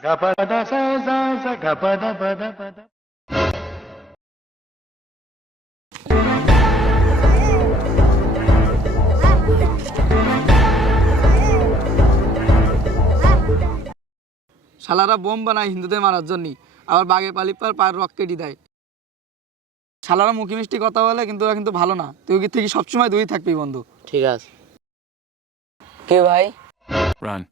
শালারা বোম বানায় হিন্দুদের মারার জন্য আবার বাগে পালিপার পায়ের রকেটই দেয়। শালারা মুখি মিষ্টি কথা বলে কিন্তু ওরা কিন্তু ভালো না। তুই থেকে সবসময় দুই থাকবি বন্ধু। ঠিক আছে। কে ভাই? Run.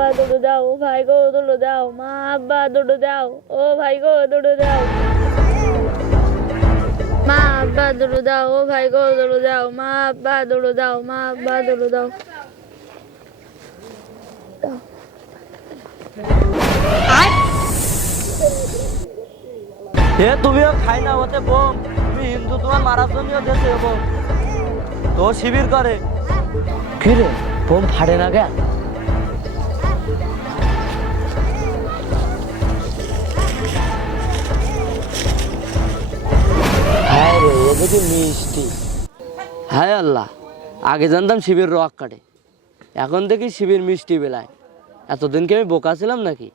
আব্বা দুটো দাও ও ভাই গো দুটো দাও মা আব্বা দুটো দাও ও ভাই গো দুটো দাও। মা আব্বা দুটো দাও ও ভাই গো দুটো দাও মা আব্বা দুটো দাও মা আব্বা দুটো দাও। হে তুমিও খাই না ওতে বোম। তুমি হিন্দু তোমার মারার জন্য দেশে বোম। তো শিবির করে। কি রে বোম ফাটে না কেন? দেখি মিষ্টি। হায় আল্লাহ, আগে জানতাম শিবির রক কাটে। এখন দেখি শিবির মিষ্টি বেলায়। এতদিনকে আমি বোকা ছিলাম নাকি?